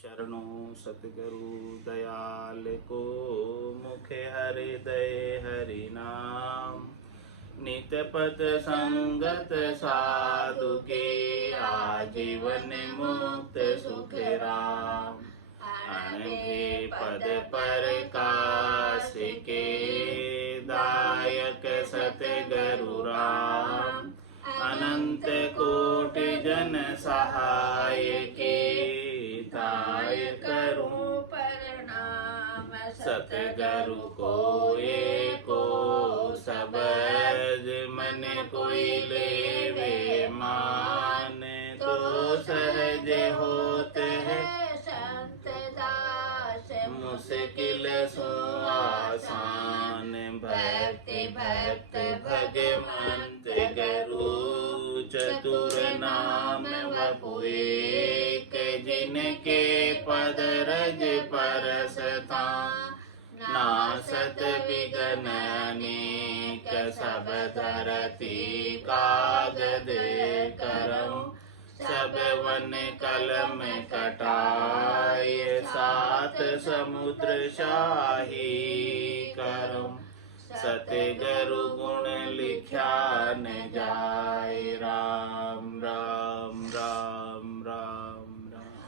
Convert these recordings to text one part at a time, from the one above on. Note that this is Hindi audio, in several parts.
शरणों सतगुरु दयाल को, मुखे हृदय हरि नाम। नित पथ संगत साधु के, आजीवन मुक्त सुख राम। अनभे पद प्रकाश के, दायक सतगुरु राम। अनंत कोटि जन सहाय के, ताय करूं प्रणाम। सतगुरु को एको सबद, मन कोई लेवे मान। तो सहज होत है संत दास, मुश्किल सो आसान। भक्ति भक्त भगवंत गुरु, चतुर नाम वपु एक। जिनके पद रज परसता, नासत विघ्न अनेक। सब धरती कागद करम, सब वन कलम कटाय। सात समुद्र शाही करम, सतगुरु गुण लिख्या न जाय। राम राम राम राम राम।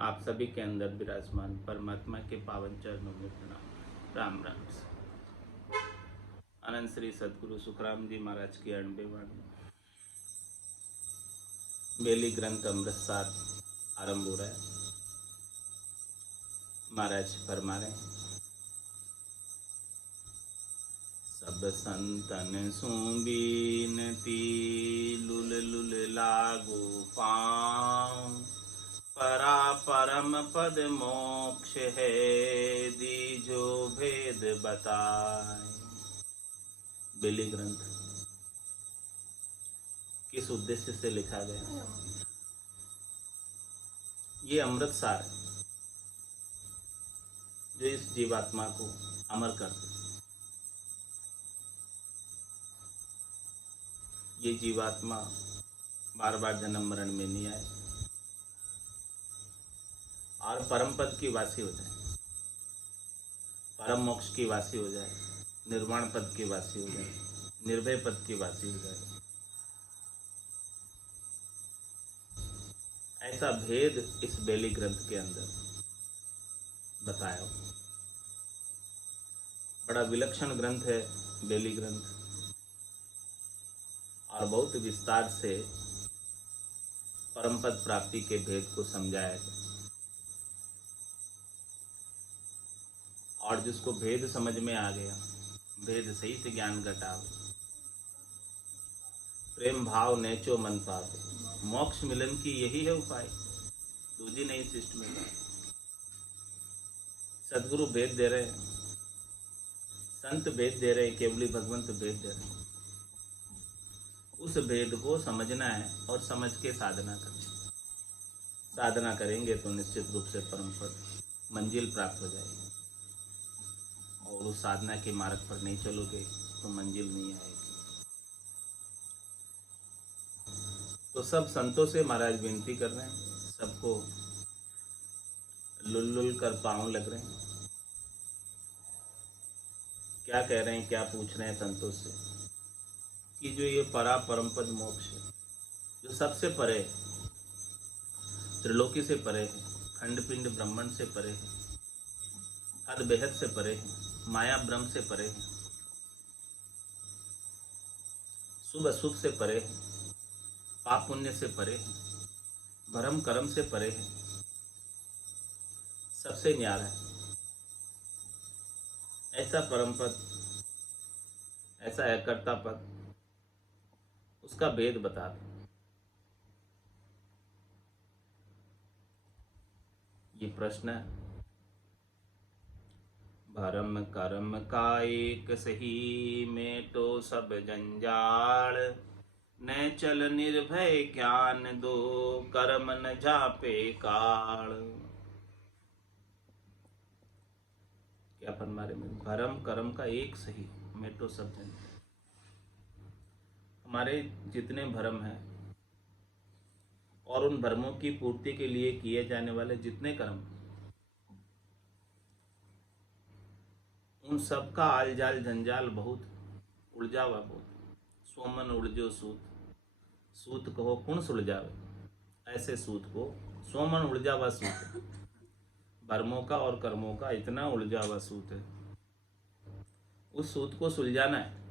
आप सभी के अंदर विराजमान परमात्मा के पावन चरणों में प्रणाम। राम राम। अनंत श्री सदगुरु सुखराम जी महाराज की 98 वाणी। बेली ग्रंथ अमृतसर आरंभ हो रहा है। महाराज फरमा रहे हैं, सब संतन सुबीनती, लुल लुल लागू पाँव। परा परम पद मोक्ष है, दीजो भेद बताए। बेली ग्रंथ किस उद्देश्य से लिखा गया? ये अमृतसार है जो इस जीवात्मा को अमर कर दे। ये जीवात्मा बार बार जन्म मरण में नहीं आए और परम पद की वासी हो जाए, परम मोक्ष की वासी हो जाए, निर्वाण पद की वासी हो जाए, निर्भय पद की वासी हो जाए। ऐसा भेद इस बेली ग्रंथ के अंदर बताया। बड़ा विलक्षण ग्रंथ है बेली ग्रंथ, और बहुत विस्तार से परमपद प्राप्ति के भेद को समझाया गया। और जिसको भेद समझ में आ गया, भेद सहित ज्ञान घटावे। प्रेम भाव नेचो मन पावे, मोक्ष मिलन की यही है उपाय, दूजी नहीं शिष्ट में। सदगुरु भेद दे रहे हैं, संत भेद दे रहे हैं, केवली भगवंत भेद दे रहे हैं। उस भेद को समझना है और समझ के साधना करनी। साधना करेंगे तो निश्चित रूप से परम पद मंजिल प्राप्त हो जाएगी। और उस साधना के मार्ग पर नहीं चलोगे तो मंजिल नहीं आएगी। तो सब संतों से महाराज विनती कर रहे हैं, सबको लुल लुल कर पांव लग रहे हैं। क्या कह रहे हैं, क्या पूछ रहे हैं संतों से कि जो ये परा परम पद मोक्ष है, जो सबसे परे है, त्रिलोकी से परे है, खंड पिंड ब्रह्मांड से परे है, हद बेहद से परे है, माया ब्रह्म से परे है, शुभ अशुभ से परे है, पाप पुण्य से परे है, भरम कर्म से परे है, सबसे न्यारा है। ऐसा परम पद, ऐसा एकर्ता पद, उसका भेद बता दो। ये प्रश्न है। भरम कर्म का एक सही, मेटो सब जंजाल। न चल निर्भय ज्ञान दो, कर्म न झापे काल। क्या फरमा रहे में? भरम कर्म का एक सही, मेटो सब जंजाल। हमारे जितने भरम हैं और उन भ्रमों की पूर्ति के लिए किए जाने वाले जितने कर्म, उन सब का आल जाल जंजाल बहुत, उलझावा बहुत। सोमन उलझो सूत, सूत कहो कुण सुलझावे। ऐसे सूत को, सोमन उलझावा सूत, भर्मों का और कर्मों का इतना उलझावा सूत है, उस सूत को सुलझाना है।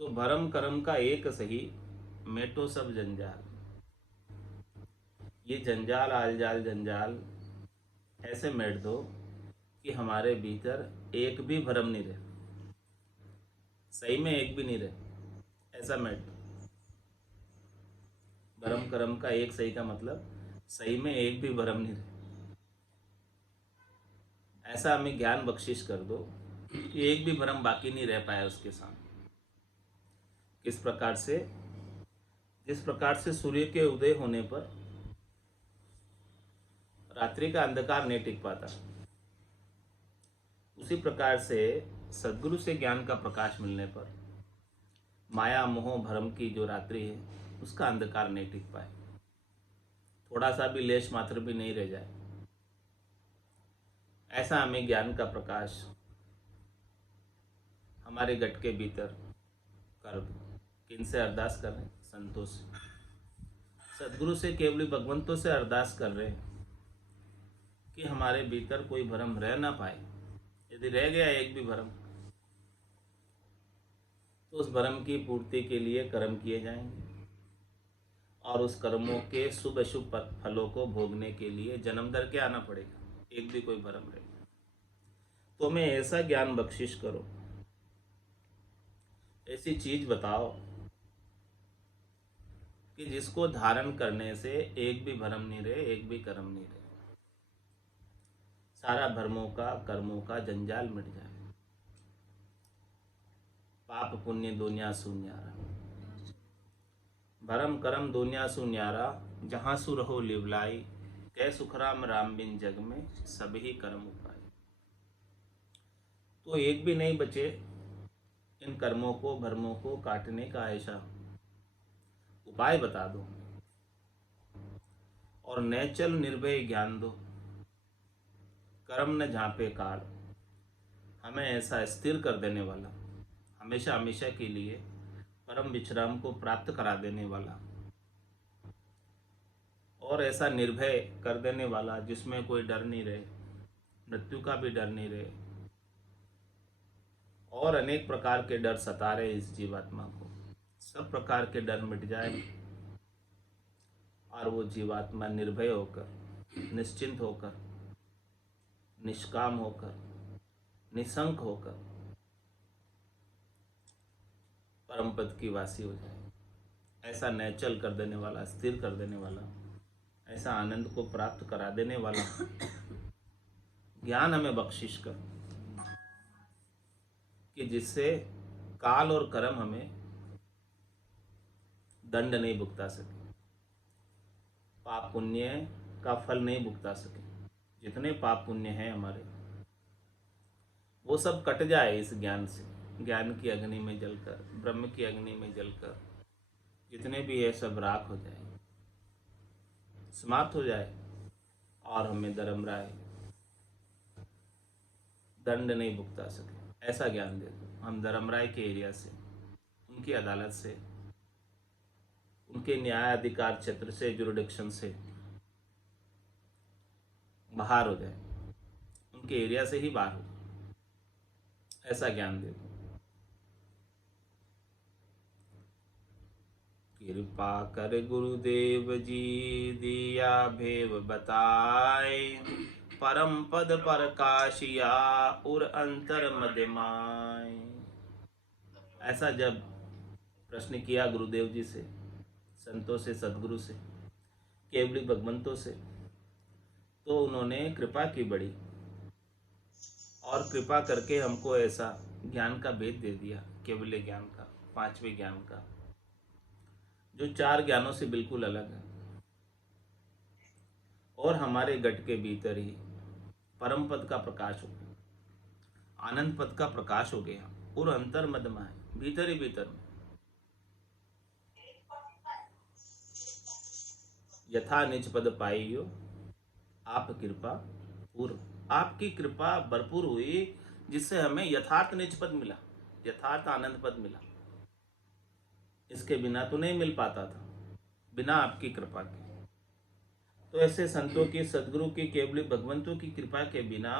तो भरम कर्म का एक सही, मेटो सब जंजाल। ये जंजाल आलजाल जंजाल ऐसे मेट दो कि हमारे भीतर एक भी भरम नहीं रहे, सही में एक भी नहीं रहे, ऐसा मेट दो। भरम कर्म का एक सही का मतलब सही में एक भी भरम नहीं रहे, ऐसा हमें ज्ञान बख्शिश कर दो कि एक भी भरम बाकी नहीं रह पाया उसके सामने। किस प्रकार से? जिस प्रकार से सूर्य के उदय होने पर रात्रि का अंधकार नहीं टिक पाता, उसी प्रकार से सद्गुरु से ज्ञान का प्रकाश मिलने पर माया मोह भ्रम की जो रात्रि है उसका अंधकार नहीं टिक पाए, थोड़ा सा भी लेश मात्र भी नहीं रह जाए। ऐसा हमें ज्ञान का प्रकाश हमारे गट के भीतर कर दो। किनसे अरदास कर रहे हैं? संतों से, सदगुरु से, केवली भगवंतों से अरदास कर रहे हैं कि हमारे भीतर कोई भ्रम रह ना पाए। यदि रह गया एक भी भ्रम तो उस भ्रम की पूर्ति के लिए कर्म किए जाएंगे और उस कर्मों के शुभ अशुभ फलों को भोगने के लिए जन्म दर के आना पड़ेगा, एक भी कोई भ्रम रहेगा। तो हमें ऐसा ज्ञान बख्शिश करो, ऐसी चीज बताओ कि जिसको धारण करने से एक भी भ्रम नहीं रहे, एक भी कर्म नहीं रहे, सारा भ्रमों का कर्मों का जंजाल मिट जाए, पाप पुण्य दुनिया सुन्यारा, भरम करम दुनिया सुन्यारा, जहाँ सु रहो लिवलाई, कै सुखराम राम बिन जग में सभी कर्म उपाय। तो एक भी नहीं बचे इन कर्मों को भ्रमों को काटने का ऐसा उपाय बता दो और नैचल निर्भय ज्ञान दो, कर्म न झांपे काल, हमें ऐसा स्थिर कर देने वाला, हमेशा हमेशा के लिए परम विश्राम को प्राप्त करा देने वाला और ऐसा निर्भय कर देने वाला जिसमें कोई डर नहीं रहे, मृत्यु का भी डर नहीं रहे और अनेक प्रकार के डर सता रहे इस जीवात्मा को, सब प्रकार के डर मिट जाए और वो जीवात्मा निर्भय होकर, निश्चिंत होकर, निष्काम होकर, निसंक होकर परम पद की वासी हो जाए। ऐसा नैचल कर देने वाला, स्थिर कर देने वाला, ऐसा आनंद को प्राप्त करा देने वाला ज्ञान हमें बख्शिश कर कि जिससे काल और कर्म हमें दंड नहीं भुगता सके, पाप पुण्य का फल नहीं भुगता सके। जितने पाप पुण्य हैं हमारे वो सब कट जाए इस ज्ञान से, ज्ञान की अग्नि में जलकर, ब्रह्म की अग्नि में जलकर जितने भी है सब राख हो जाए, समाप्त हो जाए और हमें धर्मराय दंड नहीं भुगता सके। ऐसा ज्ञान दे दो। हम धर्मराय के एरिया से, उनकी अदालत से, उनके न्याय अधिकार क्षेत्र से, जुरिडिक्शन से बाहर हो जाए, उनके एरिया से ही बाहर हो, ऐसा ज्ञान दे दो। कृपा कर गुरुदेव जी दिया भेव बताए, परम पद पर काशिया उर अंतर मध्यमाय। ऐसा जब प्रश्न किया गुरुदेव जी से, संतों से, सदगुरु से, केवली भगवंतों से, तो उन्होंने कृपा की बड़ी और कृपा करके हमको ऐसा ज्ञान का भेद दे दिया, केवल ज्ञान का, पांचवें ज्ञान का, जो चार ज्ञानों से बिल्कुल अलग है और हमारे गट के भीतर ही परम पद का प्रकाश हो गया, आनंद पद का प्रकाश हो गया और अंतर मदमा है, भीतर ही भीतर में। यथा निज पद पाइयो आप कृपा पूर्व। आपकी कृपा भरपूर हुई जिससे हमें यथार्थ निज पद मिला, यथार्थ आनंद पद मिला। इसके बिना तो नहीं मिल पाता था, बिना आपकी कृपा के। तो ऐसे संतों की, सदगुरु की, केवली भगवंतों की कृपा के बिना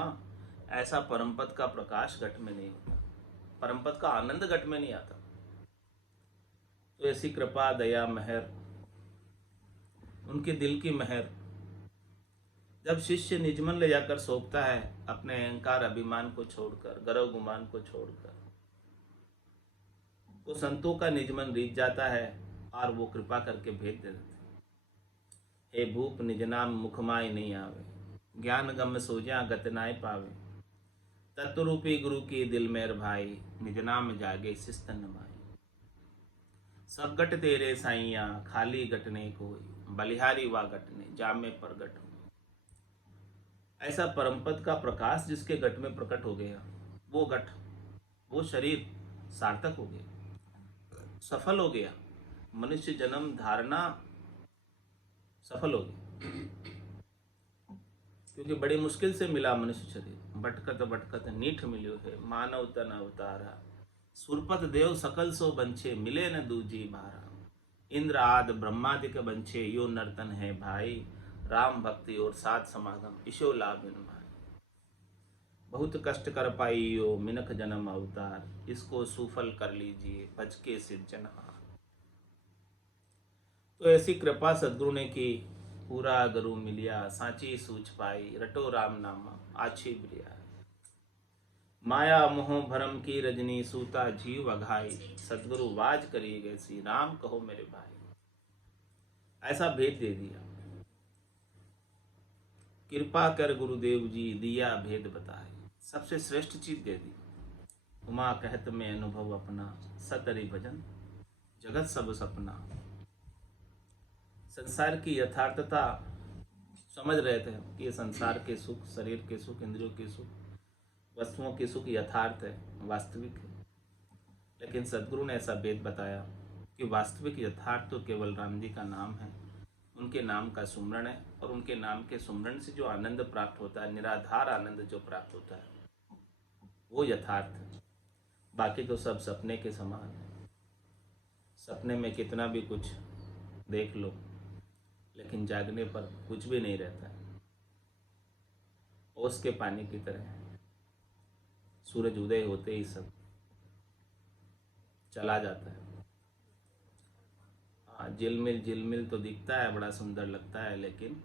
ऐसा परम पद का प्रकाश घट में नहीं होता, परम पद का आनंद घट में नहीं आता। तो ऐसी कृपा, दया, मेहर, उनके दिल की मेहर, जब शिष्य निजमन ले जाकर सौंपता है अपने अहंकार अभिमान को छोड़कर, गर्व गुमान को छोड़कर, तो संतों का निजमन रीत जाता है और वो कृपा करके भेज दे देते। हे भूप निज नाम मुखमाय नहीं आवे, ज्ञान गम सोजा गत नाय पावे, तत्वरूपी गुरु की दिल मेर भाई, निज नाम जागे सिस्तन माई। सब गट तेरे साइया खाली गटने कोई, बलिहारी वा गटने जामे पर गट। ऐसा परमपद का प्रकाश जिसके गट में प्रकट हो गया, वो गट, वो शरीर सार्थक हो गया, सफल हो गया, मनुष्य जन्म धारणा सफल हो गई। क्योंकि बड़ी मुश्किल से मिला मनुष्य शरीर, भटकत भटकत नीठ मिल्यो है, मानव तन अवतारा, सुरपत देव सकल सो बंछे, मिले न दूजी भारा। इंद्र आद ब्रह्मादिक बंछे, यो नर्तन है भाई, राम भक्ति और साथ समागम ईशो लाभ इन भाई। बहुत कष्ट कर पाई यो मिनख जन्म अवतार, इसको सुफल कर लीजिए भज के सिरजनहार। तो ऐसी कृपा सदगुरु ने की, पूरा गुरु मिलिया, सांची सूझ पाई, रटो राम नामा आछी ब्रिया। माया मोह भरम की रजनी, सूता जीव अघाई, सदगुरु वाज करी गैसी, राम कहो मेरे भाई। ऐसा भेद दे दिया, कृपा कर गुरुदेव जी, दिया भेद बताए, सबसे श्रेष्ठ चीज दे दी। उमा कहत में अनुभव अपना, सतरी भजन जगत सब सपना। संसार की यथार्थता समझ रहे थे कि ये संसार के सुख, शरीर के सुख, इंद्रियों के सुख, वस्तुओं के सुख यथार्थ है, वास्तविक है। लेकिन सदगुरु ने ऐसा भेद बताया कि वास्तविक यथार्थ तो केवल राम जी का नाम है, उनके नाम का सुमरण है, और उनके नाम के सुमरण से जो आनंद प्राप्त होता है, निराधार आनंद जो प्राप्त होता है, वो यथार्थ है। बाकी तो सब सपने के समान है। सपने में कितना भी कुछ देख लो, लेकिन जागने पर कुछ भी नहीं रहता है। ओस के पानी की तरह है, सूरज उदय होते ही सब चला जाता है। हाँ, झिलमिल तो दिखता है, बड़ा सुंदर लगता है, लेकिन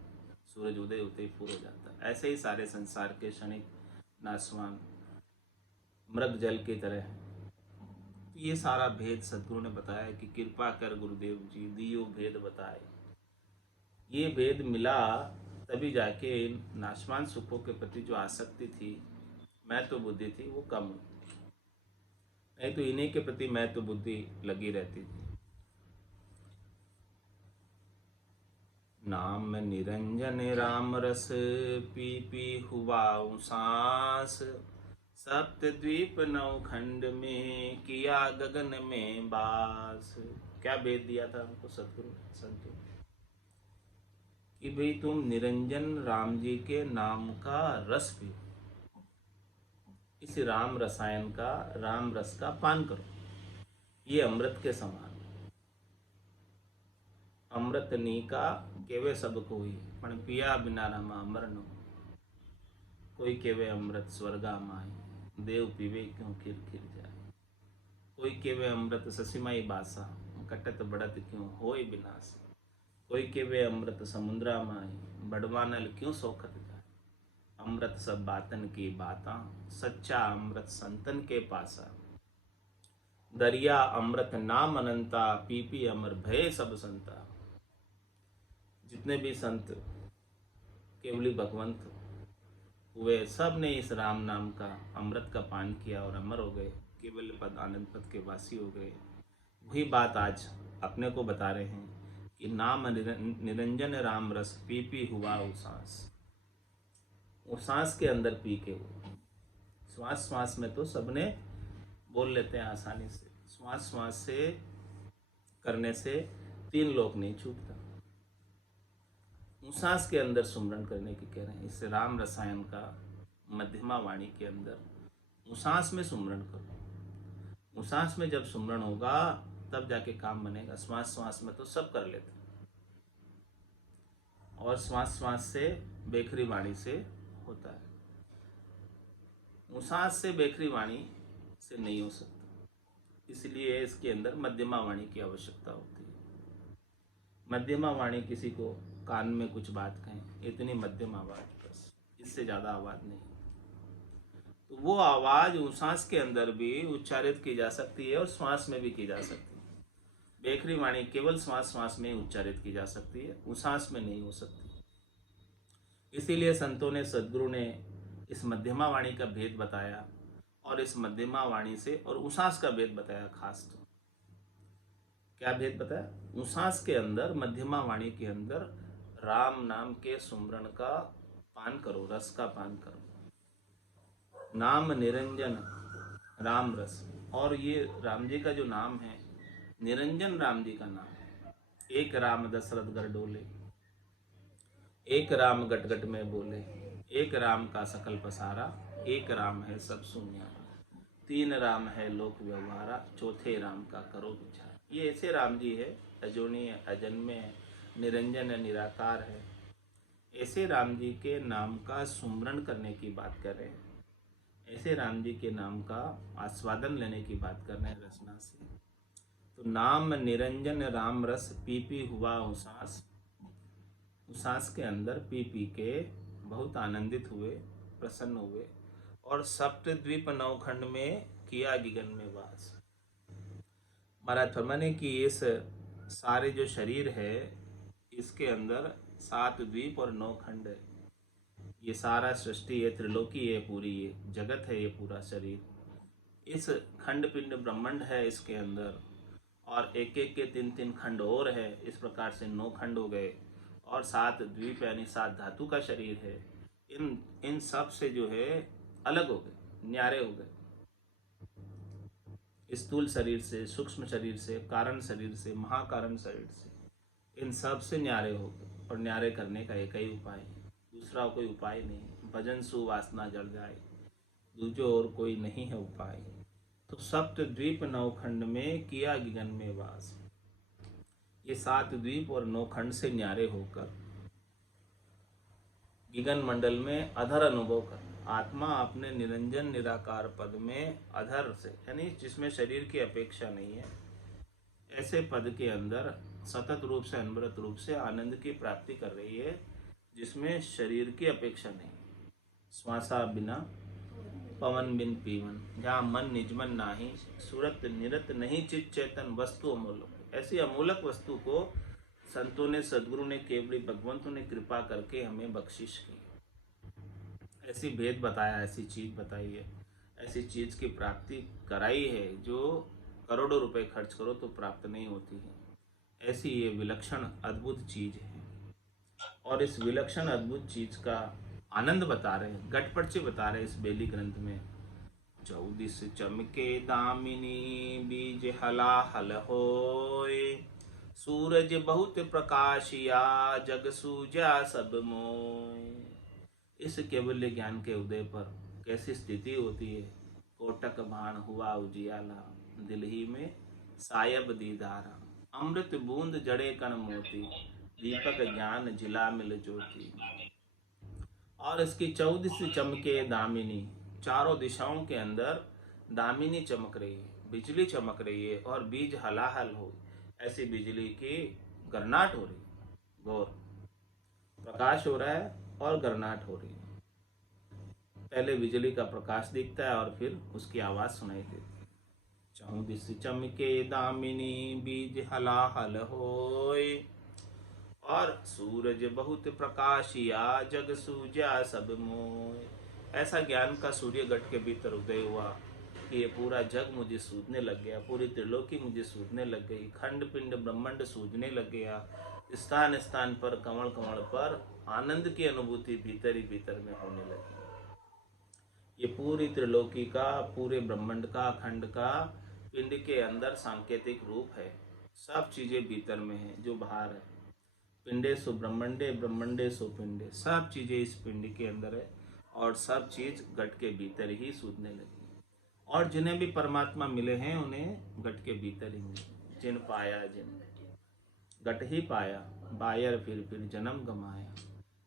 सूरज उदय होते ही फूर हो जाता है। ऐसे ही सारे संसार के क्षणिक नाशवान मृग जल की तरह है। तो ये सारा भेद सदगुरु ने बताया कि कृपा कर गुरुदेव जी, दियो भेद बताए। ये भेद मिला तभी जाके इन नाशवान सुखों के प्रति जो आसक्ति थी, मैं तो बुद्धि थी, वो कम हुई। नहीं तो इन्हीं के प्रति मैं तो बुद्धि लगी रहती थी। नाम निरंजन राम रस, पी पी हुआ सांस, सप्तद्वीप नौ खंड में किया गगन में बास। क्या भेद दिया था हमको सदगुरु संतों कि भाई तुम निरंजन राम जी के नाम का रस पियो, इस राम रसायन का, राम रस का पान करो। ये अमृत के समान, अमृत नी का केवे सब कोई, पण पिया बिना रामा अमर न। कोई केवे अमृत स्वर्गा माई, देव पीवे क्यों खिर खिर जाए। कोई केवे अमृत ससीमाई बासा, कटत बढ़त क्यों होए विनाश। कोई केवे अमृत समुद्रा माई, बड़वानल क्यों सोखत जाए। अमृत सब बातन की बाता, सच्चा अमृत संतन के पासा। दरिया अमृत नाम अनंता, पी पी अमर भय सब संता। जितने भी संत केवली भगवंत हुए, सब ने इस राम नाम का अमृत का पान किया और अमर हो गए, केवल पद आनंद पद के वासी हो गए। वही बात आज अपने को बता रहे हैं कि नाम निरंजन राम रस, पी पी हुआ वो सांस। वो सांस के अंदर पी के, वो श्वास श्वास में तो सबने बोल लेते हैं आसानी से, श्वास श्वास से करने से 3 लोक नहीं छूटता। उसास के अंदर सुमरन करने की कह रहे हैं। इस राम रसायन का मध्यमा वाणी के अंदर उसास में सुमरन करो। उसास में जब सुमरन होगा तब जाके काम बनेगा। श्वास श्वास में तो सब कर लेते, और श्वास श्वास से बेखरी वाणी से होता है। उसास से बेखरी वाणी से नहीं हो सकता, इसलिए इसके अंदर मध्यमा वाणी की आवश्यकता होती है। मध्यमा वाणी किसी को कान में कुछ बात कहें, इतनी मध्यम आवाज, बस इससे ज़्यादा आवाज़ नहीं। तो वो आवाज़ उसास के अंदर भी उच्चारित की जा सकती है और श्वास में भी की जा सकती है। बेखरी वाणी केवल श्वास श्वास में उच्चारित की जा सकती है, उसास में नहीं हो सकती। इसीलिए संतों ने, सद्गुरु ने इस मध्यमा वाणी का भेद बताया, और इस मध्यमा वाणी से और उसास का भेद बताया। खास तो क्या भेद बताया? उसास के अंदर, मध्यमा वाणी के अंदर राम नाम के सुमरन का पान करो, रस का पान करो। नाम निरंजन राम रस, और ये राम जी का जो नाम है निरंजन राम जी का नाम है। एक राम दशरथ घर डोले, एक राम गट गट में बोले, एक राम का सकल पसारा, एक राम है सब सुनियारा, तीन राम है लोक व्यवहारा, चौथे राम का करो विचार। ये ऐसे राम जी है, अजोनी है, अजन्मे है, निरंजन है, निराकार है। ऐसे राम जी के नाम का सुमरन करने की बात कर रहे हैं। ऐसे राम जी के नाम का आस्वादन लेने की बात कर रहे हैं रचना से। तो नाम निरंजन राम रस पी पी हुआ उसास। उसास के अंदर पी पी के बहुत आनंदित हुए, प्रसन्न हुए, और सप्तद्वीप नवखंड में किया गिगन में वास। महाराज फरमाने की इस सारे जो शरीर है, इसके अंदर 7 द्वीप और 9 खंड है। ये सारा सृष्टि है, त्रिलोकी है पूरी, ये जगत है, ये पूरा शरीर। इस खंड पिंड ब्रह्मांड है इसके अंदर, और एक एक के 3 खंड और है। इस प्रकार से 9 खंड हो गए, और 7 द्वीप यानी 7 धातु का शरीर है। इन सब से जो है अलग हो गए, न्यारे हो गए। स्थूल शरीर से, सूक्ष्म शरीर से, कारण शरीर से, महाकारण शरीर से, इन सब से न्यारे हो गए। और न्यारे करने का एक ही उपाय है, दूसरा कोई उपाय नहीं। भजन सुवासना जल जाए, दूजो और कोई नहीं है उपाय। तो सप्त द्वीप 9 खंड में किया गिगन में वास। ये 7 द्वीप और 9 खंड से न्यारे होकर गिगन मंडल में अधर अनुभव कर, आत्मा अपने निरंजन निराकार पद में अधर से, यानी जिसमें शरीर की अपेक्षा नहीं है, ऐसे पद के अंदर सतत रूप से, अनवरत रूप से आनंद की प्राप्ति कर रही है, जिसमें शरीर की अपेक्षा नहीं। श्वासा बिना पवन बिन पीवन, जहाँ मन निजमन नाही, सूरत निरत नहीं चित चेतन वस्तु अमूलक। ऐसी अमूलक वस्तु को संतों ने, सद्गुरु ने, केवली भगवंतों ने कृपा करके हमें बख्शिश की। ऐसी भेद बताया, ऐसी चीज़ बताई है, ऐसी चीज़ की प्राप्ति कराई है जो करोड़ों रुपए खर्च करो तो प्राप्त नहीं होती है। ऐसी ये विलक्षण अद्भुत चीज़ है, और इस विलक्षण अद्भुत चीज़ का आनंद बता रहे हैं, गटपरचे बता रहे हैं इस बेली ग्रंथ में। 14 चमके दामिनी बीज हलाहल होए, सूरज बहुत प्रकाशिया जग सूजा सब मोय। इस केवल्य ज्ञान के उदय पर कैसी स्थिति होती है। कोटक बाण हुआ उजियाला, दिल ही में सायब दीदारा, अमृत बूंद जड़े कण मोती, दीपक ज्ञान जिला मिल ज्योति। और इसकी 14 चमके दामिनी, चारों दिशाओं के अंदर दामिनी चमक रही है, बिजली चमक रही है, और बीज हलाहल हो, ऐसी बिजली की गरनाट हो रही है। गौर, प्रकाश हो रहा है और गरनाट हो रही है। पहले बिजली का प्रकाश दिखता है और फिर उसकी आवाज सुनाई देती है। 14 चमके दामिनी बीज हलाहल होए, और सूरज बहुत प्रकाशिया जग सूजा सब मोय। ऐसा ज्ञान का सूर्य गढ़ के भीतर उदय हुआ कि ये पूरा जग मुझे सूझने लग गया, पूरी त्रिलोकी मुझे सूझने लग गई, खंड पिंड ब्रह्मांड सूझने लग गया। स्थान स्थान पर, कमल कमल पर आनंद की अनुभूति भीतर ही भीतर में होने लगी। ये पूरी त्रिलोकी का, पूरे ब्रह्मांड का, खंड का, पिंड के अंदर सांकेतिक रूप है। सब चीजें भीतर में है जो बाहर है। पिंडेसु ब्रह्मंडे ब्रह्मंडेसु पिंडे, सब चीज़ें इस पिंड के अंदर है और सब चीज़ घट के भीतर ही सूझने लगी। और जिन्हें भी परमात्मा मिले हैं उन्हें घट के भीतर ही मिले। जिन पाया जिन घट ही पाया, बायर फिर जन्म गमाया।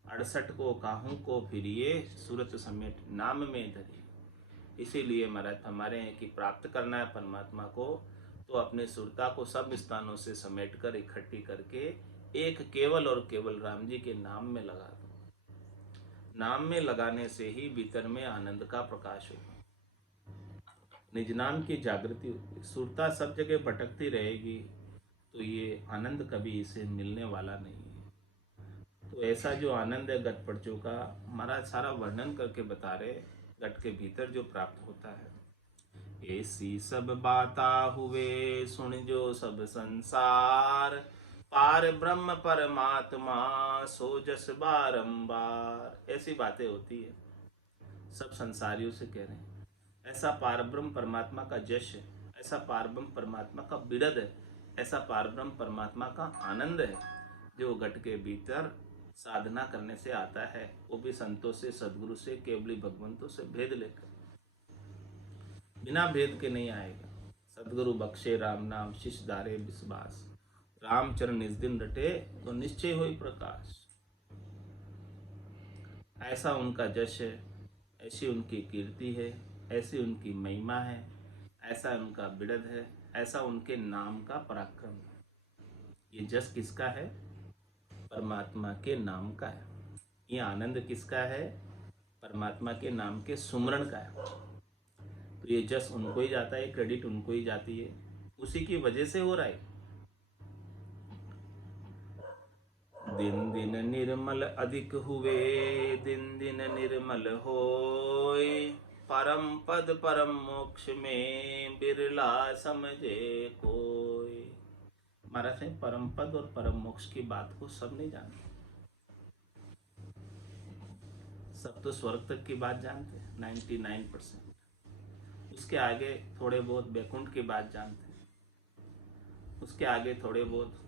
68 को काहू को फिर ये सूरत समेट नाम में धरी। इसीलिए महाराज हमारे हैं कि प्राप्त करना है परमात्मा को तो अपने सुरता को सब स्थानों से समेट कर इकट्ठी करके एक केवल और केवल राम जी के नाम में लगा दो। नाम में लगाने से ही भीतर में आनंद का प्रकाश होगा, निज नाम की जागृति होगी। सुरता सब जगह भटकती रहेगी तो ये आनंद कभी इसे मिलने वाला नहीं है। तो ऐसा जो आनंद है घट पड़चों का महाराज सारा वर्णन करके बता रहे, घट के भीतर जो प्राप्त होता है। ऐसी सब बाता हुए सुन जो सब संसार, पार ब्रह्म परमात्मा सो जस बारंबार। ऐसी बातें होती है, सब संसारियों से कह रहे हैं ऐसा पारब्रह्म परमात्मा का जश है, ऐसा पारब्रह्म परमात्मा का बिरद है, ऐसा पारब्रह्म परमात्मा का आनंद है जो घट के भीतर साधना करने से आता है, वो भी संतों से, सदगुरु से, केवली भगवंतों से भेद लेकर। बिना भेद के नहीं आएगा। सदगुरु बख्शे राम नाम शिष दारे विश्वास, रामचरण निज दिन रटे तो निश्चय होई प्रकाश। ऐसा उनका जश है, ऐसी उनकी कीर्ति है, ऐसी उनकी महिमा है, ऐसा उनका बिरद है, ऐसा उनके नाम का पराक्रम है। ये जश किसका है? परमात्मा के नाम का है। ये आनंद किसका है? परमात्मा के नाम के सुमरण का है। तो ये जश उनको ही जाता है, क्रेडिट उनको ही जाती है, उसी की वजह से हो रहा है। दिन दिन निर्मल अधिक हुए, दिन दिन निर्मल होय, परम पद परम मोक्ष में बिरला समझे कोई। महाराज ने परम पद और परम मोक्ष की बात को सब नहीं जानते। सब तो स्वर्ग तक की बात जानते हैं 99%, उसके आगे थोड़े बहुत बैकुंठ की बात जानते हैं, उसके आगे थोड़े बहुत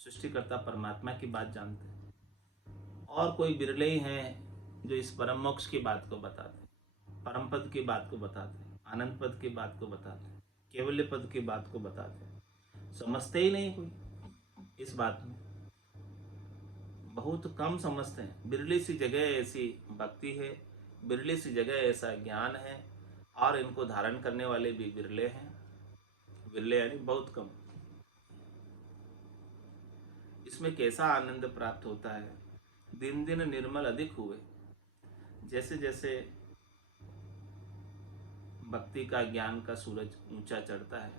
सृष्टिकर्ता परमात्मा की बात जानते हैं, और कोई बिरले ही हैं जो इस परम मोक्ष की बात को बताते हैं, परम पद की बात को बताते हैं, आनंद पद की बात को बताते हैं, केवल्य पद की बात को बताते हैं। समझते ही नहीं कोई इस बात में, बहुत कम समझते हैं। बिरली सी जगह ऐसी भक्ति है, बिरली सी जगह ऐसा ज्ञान है, और इनको धारण करने वाले भी बिरले हैं। बिरले यानी बहुत कम। इसमें कैसा आनंद प्राप्त होता है? दिन दिन निर्मल अधिक हुए। जैसे जैसे भक्ति का, ज्ञान का सूरज ऊंचा चढ़ता है,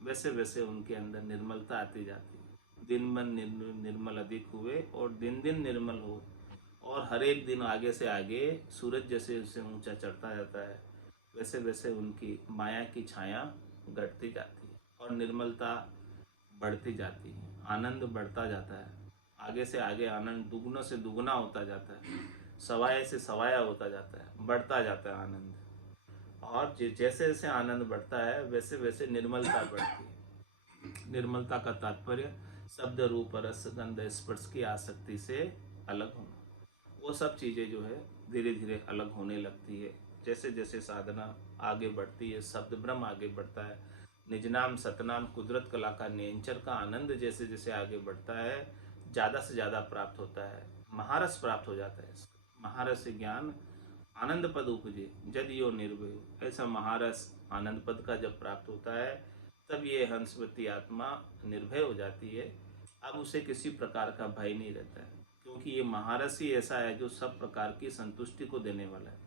वैसे वैसे उनके अंदर निर्मलता आती जाती है। दिन मन निर्मल अधिक हुए और दिन दिन निर्मल हो, और हर एक दिन आगे से आगे सूरज जैसे उससे ऊंचा चढ़ता जाता है, वैसे वैसे उनकी माया की छाया घटती जाती है और निर्मलता बढ़ती जाती है, आनंद बढ़ता जाता है। आगे से आगे आनंद दुगुना से दुगुना होता जाता है, सवाया से सवाया होता जाता है, बढ़ता जाता है आनंद। और जैसे जैसे आनंद बढ़ता है वैसे वैसे निर्मलता बढ़ती है। निर्मलता का तात्पर्य शब्द रूप रस गंध स्पर्श की आसक्ति से अलग होना। वो सब चीज़ें जो है धीरे धीरे अलग होने लगती है जैसे जैसे साधना आगे बढ़ती है, शब्द ब्रह्म आगे बढ़ता है, निज नाम सतनाम कुदरत कला का नेंचर का आनंद जैसे जैसे आगे बढ़ता है, ज़्यादा से ज़्यादा प्राप्त होता है, महारस प्राप्त हो जाता है। महारस ज्ञान आनंद पद उपजे जद यो निर्भय। ऐसा महारस आनंद पद का जब प्राप्त होता है तब ये हंसवती आत्मा निर्भय हो जाती है। अब उसे किसी प्रकार का भय नहीं रहता है, क्योंकि ये महारस ही ऐसा है जो सब प्रकार की संतुष्टि को देने वाला है,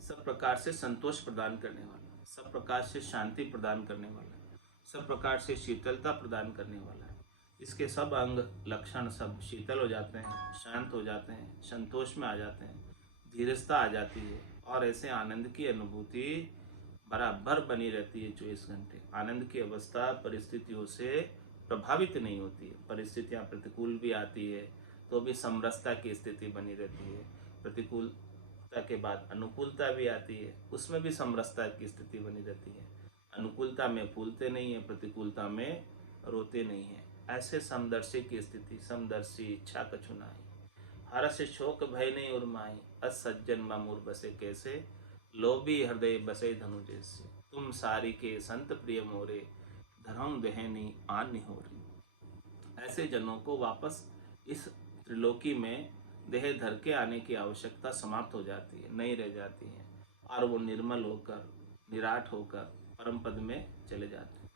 सब प्रकार से संतोष प्रदान करने वाला है, सब प्रकार से शांति प्रदान करने वाला है, सब प्रकार से शीतलता प्रदान करने वाला है। इसके सब अंग लक्षण सब शीतल हो जाते हैं, शांत हो जाते हैं, संतोष में आ जाते हैं, धीरजता आ जाती है, और ऐसे आनंद की अनुभूति बराबर बनी रहती है 24 घंटे। आनंद की अवस्था परिस्थितियों से प्रभावित नहीं होती है। परिस्थितियाँ प्रतिकूल भी आती है तो भी समरसता की स्थिति बनी रहती है, प्रतिकूलता के बाद अनुकूलता भी आती है, उसमें भी समरसता की स्थिति बनी रहती है। अनुकूलता में फूलते नहीं है, प्रतिकूलता में रोते नहीं है। ऐसे समदर्शी की स्थिति, समदर्शी इच्छा कछु नाई, हर्ष शोक भय नहीं उर्माई, असज्जन ममूर बसे कैसे, लोभी हृदय बसे धनु जैसे, तुम सारी के संत प्रिय मोरे, धर्म दहनी आन निहोरी। ऐसे जनों को वापस इस त्रिलोकी में देह धर के आने की आवश्यकता समाप्त हो जाती है, नहीं रह जाती है, और वो निर्मल होकर, निराट होकर परम पद में चले जाते हैं।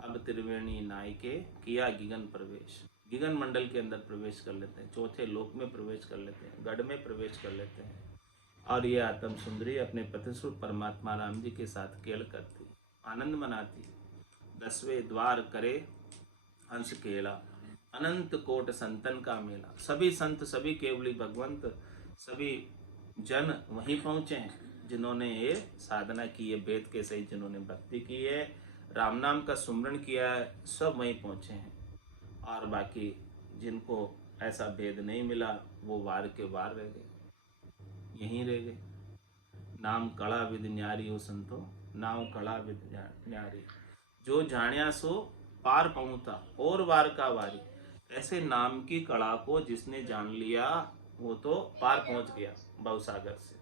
अब त्रिवेणी नाय के किया गिगन प्रवेश, गिगन मंडल के अंदर प्रवेश कर लेते हैं, चौथे लोक में प्रवेश कर लेते हैं, गढ़ में प्रवेश कर लेते हैं, और ये आत्म सुंदरी अपने पतिस्वरूप परमात्मा राम जी के साथ खेल करती, आनंद मनाती। 10वें द्वार करे हंस केला, अनंत कोट संतन का मेला। सभी संत, सभी केवली भगवंत, सभी जन वहीं पहुँचे हैं जिन्होंने ये साधना की है, वेद के सहित जिन्होंने भक्ति की है, राम नाम का सुमरण किया है, सब वहीं पहुँचे हैं। और बाकी जिनको ऐसा भेद नहीं मिला वो वार के वार रह गए, यहीं रह गए। नाम कड़ा विद न्यारी हो संतो, नाम कड़ा विद न्यारी, जो जानिया सो पार पहुँचा और वार का वारी। ऐसे नाम की कड़ा को जिसने जान लिया वो तो पार पहुँच गया भवसागर से,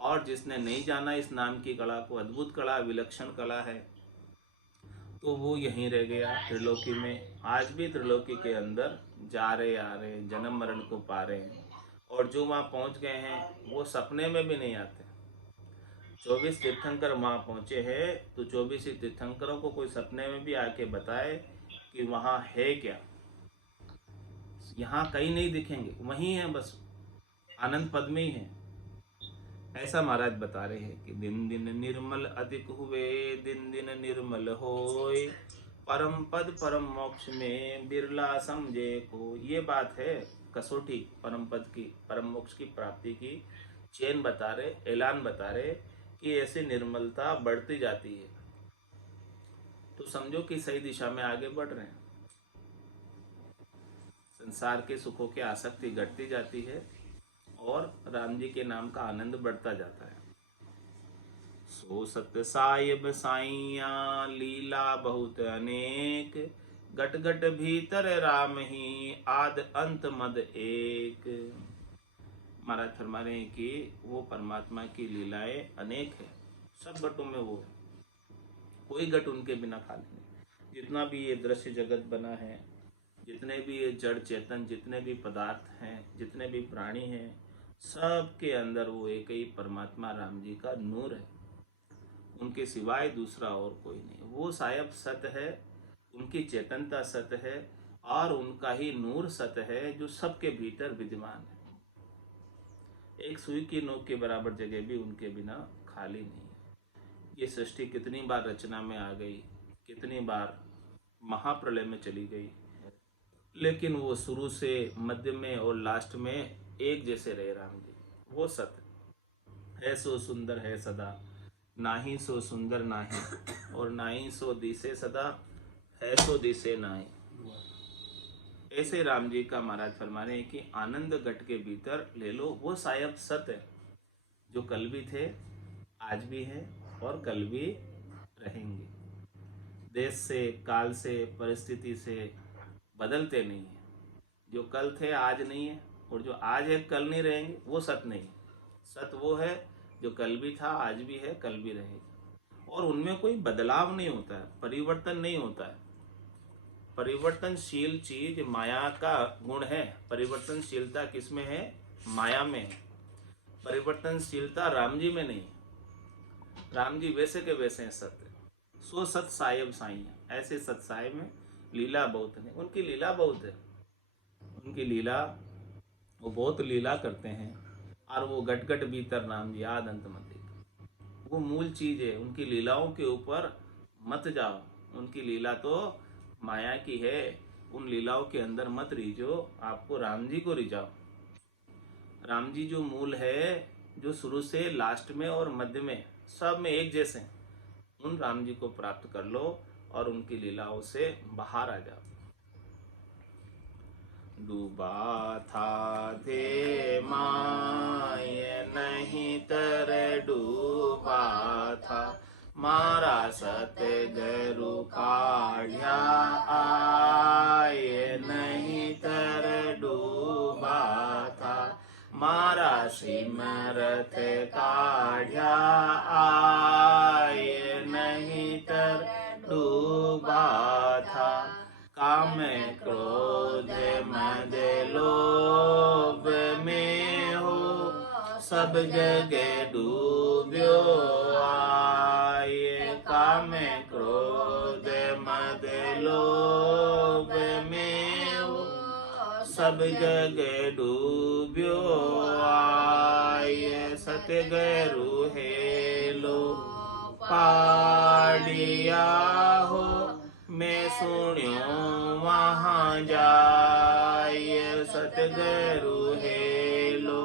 और जिसने नहीं जाना इस नाम की कला को, अद्भुत कला, विलक्षण कला है, तो वो यहीं रह गया त्रिलोकी में। आज भी त्रिलोकी के अंदर जा रहे आ रहे, जन्म मरण को पा रहे हैं, और जो वहाँ पहुँच गए हैं वो सपने में भी नहीं आते। 24 तीर्थंकर वहाँ पहुँचे हैं, तो 24 ही तीर्थंकरों को कोई सपने में भी आके बताए कि वहाँ है क्या, यहाँ कहीं नहीं दिखेंगे, वहीं है, बस आनंद पद में ही है। ऐसा महाराज बता रहे हैं कि दिन दिन निर्मल अधिक हुए, दिन दिन निर्मल होए, परम पद परम मोक्ष में बिरला समझे को। ये बात है कसौटी परम पद की, परम मोक्ष की प्राप्ति की चेन बता रहे, ऐलान बता रहे कि ऐसे निर्मलता बढ़ती जाती है, तो समझो कि सही दिशा में आगे बढ़ रहे हैं। संसार के सुखों की आसक्ति घटती जाती है और राम जी के नाम का आनंद बढ़ता जाता है। सो सत्य साहिब साइया लीला बहुत अनेक, गट गट भीतर राम ही आद अंत मद एक। महाराज फरमा रहे हैं कि वो परमात्मा की लीलाएं अनेक है, सब गटों में वो है, कोई गट उनके बिना खाली नहीं। जितना भी ये दृश्य जगत बना है, जितने भी ये जड़ चेतन, जितने भी पदार्थ हैं, जितने भी प्राणी हैं, सब के अंदर वो एक ही परमात्मा राम जी का नूर है, उनके सिवाय दूसरा और कोई नहीं। वो सायब सत्य है, उनकी चेतनता सत्य है, और उनका ही नूर सत्य है जो सबके भीतर विद्यमान है। एक सुई की नोक के बराबर जगह भी उनके बिना खाली नहीं है। ये सृष्टि कितनी बार रचना में आ गई, कितनी बार महाप्रलय में चली गई, लेकिन वो शुरू से मध्य में और लास्ट में एक जैसे रहे राम जी। वो सत्य है, सो सुंदर है सदा, नाही सो सुंदर नाही, और नाही सो दिसे सदा, है सो दिसे नाही। ऐसे राम जी का महाराज फरमा रहे हैं कि आनंद घट के भीतर ले लो, वो सायब सत्य है जो कल भी थे, आज भी है और कल भी रहेंगे। देश से, काल से, परिस्थिति से बदलते नहीं है। जो कल थे आज नहीं है, और जो आज है कल नहीं रहेंगे, वो सत्य नहीं है। सत्य वो है जो कल भी था, आज भी है, कल भी रहेगा, और उनमें कोई बदलाव नहीं होता है, परिवर्तन नहीं होता है। परिवर्तनशील चीज माया का गुण है। परिवर्तनशीलता किसमें है? माया में है। परिवर्तनशीलता राम जी में नहीं है। राम जी वैसे के वैसे हैं, सत्य। सो सत साहिब साइया, ऐसे सत साहिब में लीला बहुत है, उनकी लीला बहुत है। उनकी लीला, वो बहुत लीला करते हैं, और वो गट गट भीतर राम जी आद अंत मत। वो मूल चीज है। उनकी लीलाओं के ऊपर मत जाओ, उनकी लीला तो माया की है, उन लीलाओं के अंदर मत रीझो, आपको राम जी को रिझाओ। राम जी जो मूल है, जो शुरू से लास्ट में और मध्य में सब में एक जैसे हैं, उन राम जी को प्राप्त कर लो और उनकी लीलाओं से बाहर आ जाओ। डूबा था दे माय नहीं तर डूबा था, मारा सतगुरु काढ़्या आए नहीं तर डूबा था। मारा सिमरत काढ़्या आए नहीं तर डूबा था। काम क्रोध मद लोभ में हो सब जगह डूब्यो आए। काम क्रोध मद लोभ में हो सब जगह डूब्यो आए। सतगुरु हेलो पाड़िया हो मैं सुन्यो वहाँ जाय। सतगुरु हेलो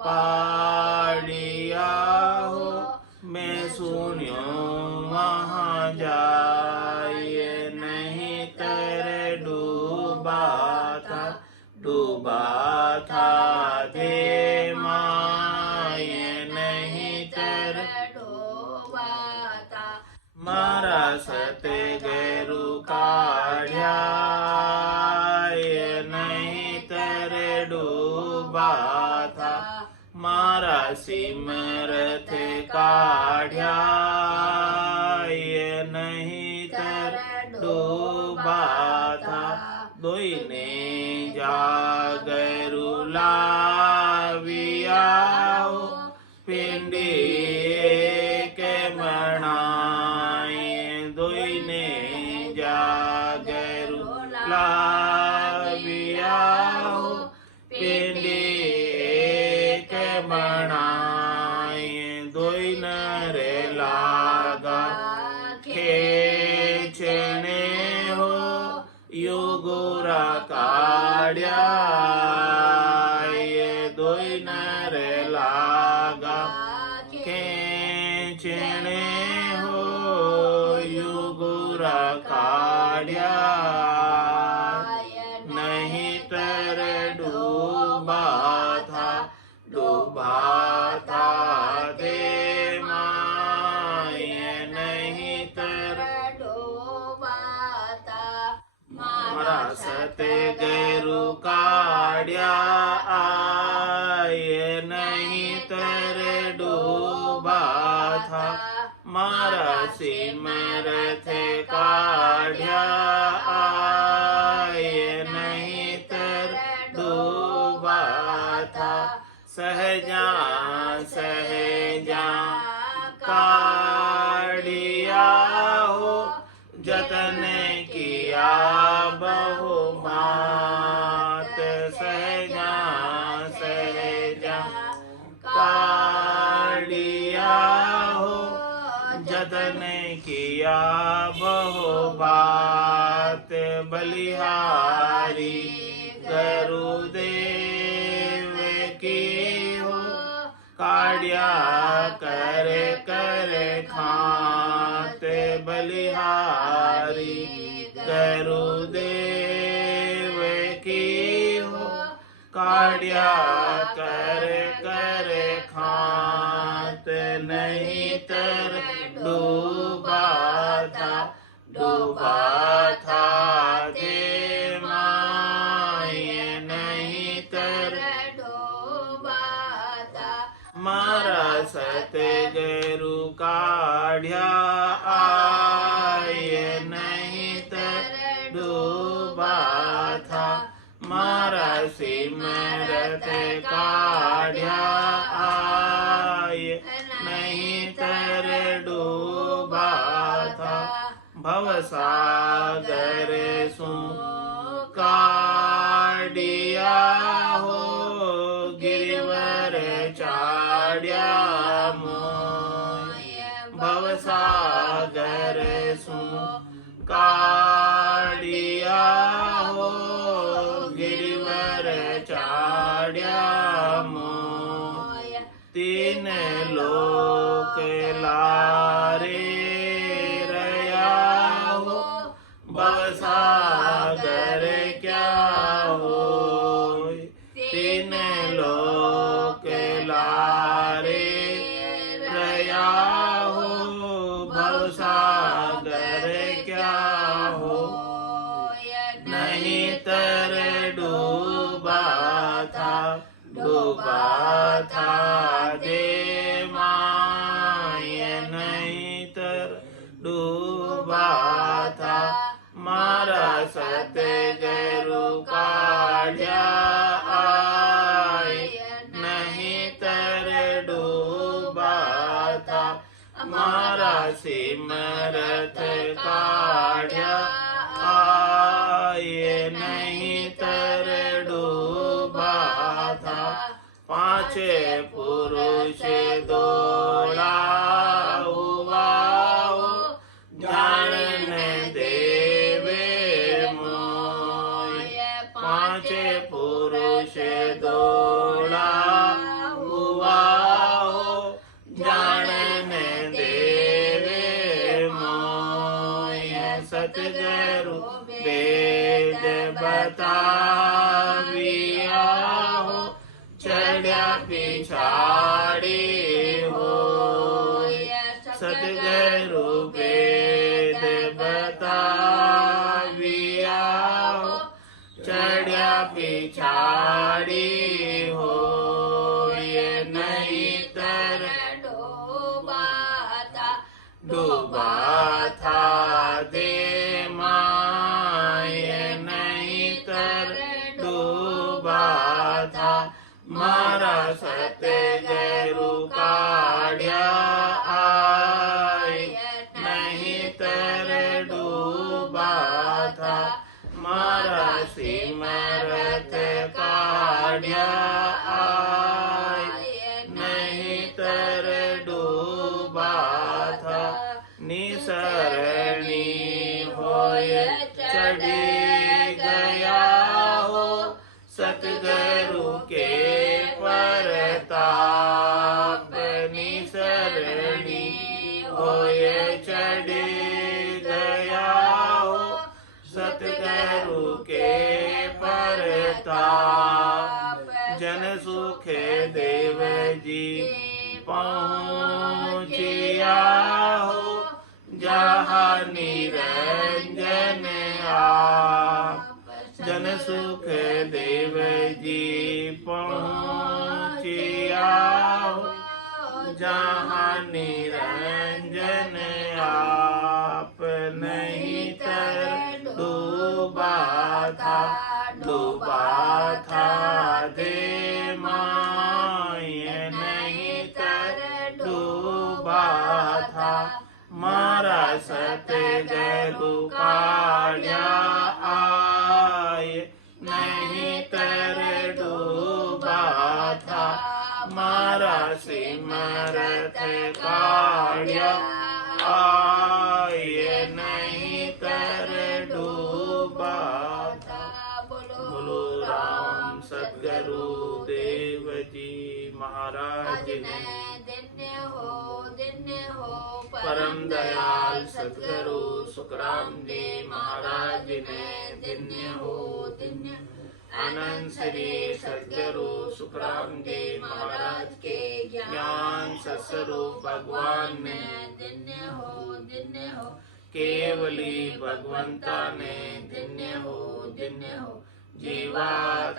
पाड़िया हो मैं सुन्यो वहाँ जाय। नहीं तर डूबा था दे माय। नहीं तर मारा सतगुरु काढ़्या नहीं तर डूबा था। मारा सिमरत काढ़्या नहीं तर डूबा था। दोई ने जागरु लाविया पिंडी के मनाए। दोई ने जागरु लाविया पिंडी के मनाए। दोई नर लागा खेचने हो युगुरा काढ़्या। दोई नर लागा खेचने हो युगुरा काढ़्या। नहीं तर डूबा था दे माय। नहीं तर मारा सतगुरु काढ़्या आए नहीं तर डूबा था। मारा सिमरत काढ़्या आए नहीं तर डूबा था। सहजा काढ़िया हो जतन किया बहुमात। सहजा काढ़िया हो जतन किया बहुबात। बलिहारी गुरुदेव की हो काढ़्या कर खात। बलिहारी गुरुदेव की हो काढ़्या कर खात। नहीं तर डूबा था दे माय। नहीं तर मारा सतगुरु काढ़्या आए नहीं तर डूबा था। मारा सिमरत काढ़्या आए नहीं तर डूबा था। भवसागर सु काढ़िया हो गिरिवर चाढ़्या मोय। भवसागर सु काढ़िया हो गिरिवर चाढ़्या मोय। तीन लोक लारे रया हो भवसागर क्या होय। तीन लोक लारे रया हो डूबा था दे माय नहीं तर डूबा था मारा सतगुरु काढ़्या आय नहीं तर डूबा था मारा सिमरत काढ़्या आय नहीं तर डूबा था पांचे पुरुष दौड़ा हुआ जाने देवे मोय पांचे पुरुष दौड़ा हुआ जाने देवे मोय सतगुरु वेद बताविया हो चढ़्या पिछाड़ी हो सतगुरु वेद बताविया हो चढ़्या पिछाड़ी हो ये नहीं तर डूबा था दे माय नहीं तर डूबा था मारा सतगुरु काढ़्या आय नहीं तर डूबा था मारा सिमरत काढ़्या आय नहीं तर डूबा था निसरणी होय चढ़ी गया हो सतगुरु के परताप निसरणी होय चढ़ी गया हो सतगुरु के परताप जन सुख देव जी पहुँचिया हो जहाँ निरंजन आप जन सुख देव जी पहुँचिया हो जहाँ निरंजन आप नहीं तर डूबा था दे माय नहीं तर डूबा था मारा सतगुरु काढ़्या आय नहीं तर डूबा था मारा सिमरत काढ़्या आय नहीं तर डूबा था बोलो राम सतगुरु देव जी महाराज ने धन्य हो परम दयाल सतगुरु सुखराम जी महाराज ने धन्य हो आनंद श्री सतगुरु सुखराम जी महाराज के ज्ञान सत्स्वरूप भगवान ने धन्य हो केवली भगवंता ने धन्य हो जीवा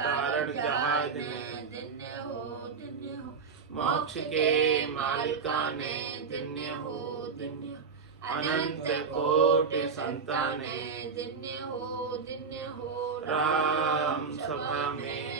तारण जहाज ने धन्य हो मोक्ष के मालिका ने धन्य हो अनंत कोटि संताने धन्य हो राम सभा में